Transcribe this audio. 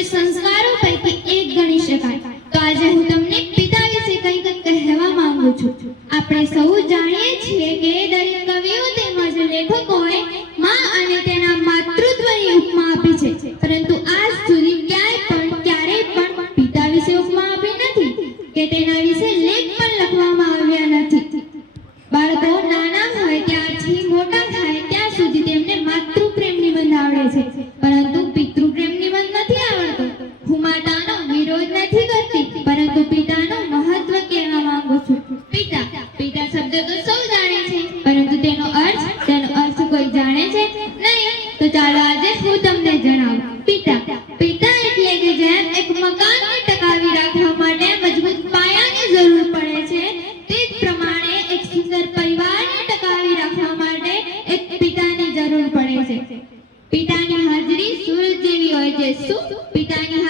ઉચ્ચ સંસ્કારો પૈકી એક ગણી શકાય. તો આજે હું તમને પિતા વિશે કંઈક કહેવા માંગુ છું. આપણે સૌ જાણીએ છીએ કે દરેક કવિઓ તેમજ લેખકોએ માં અને તેના માતૃત્વની ઉપમા આપી છે, પરંતુ આજ સુધી ક્યારેય પણ પિતા વિશે ઉપમા આપી નથી કે તેના વિશે લેખ પણ લખવામાં આવ્યા નથી. બાળકો નાના હોય ત્યારથી મોટા થાય ત્યાં સુધી તેમને માતૃપ્રેમ નિબંધ આવડે છે, પરંતુ પિતૃપ્રેમ નિબંધ નથી આવડતો. હું માતાનો વિરોધ નથી કરતી, પરંતુ પિતાનું મહત્વ કહેવા માંગુ છું. પિતા શબ્દ તો સૌ જાણે છે, પરંતુ તેનો અર્થ કોઈ જાણે છે નહીં. તો ચાલો આજે હું તમને જણાવું. પિતા એટલે કે જેમ એક મકાનને ટકાવી રાખવા માટે મજબૂત પાયાની જરૂર પડે છે, તે જ પ્રમાણે એક સુંદર પરિવારને ટકાવી રાખવા માટે એક પિતાની જરૂર પડે છે. પિતાની હાજરી સૂરજ જેવી હોય છે. શું પિતાની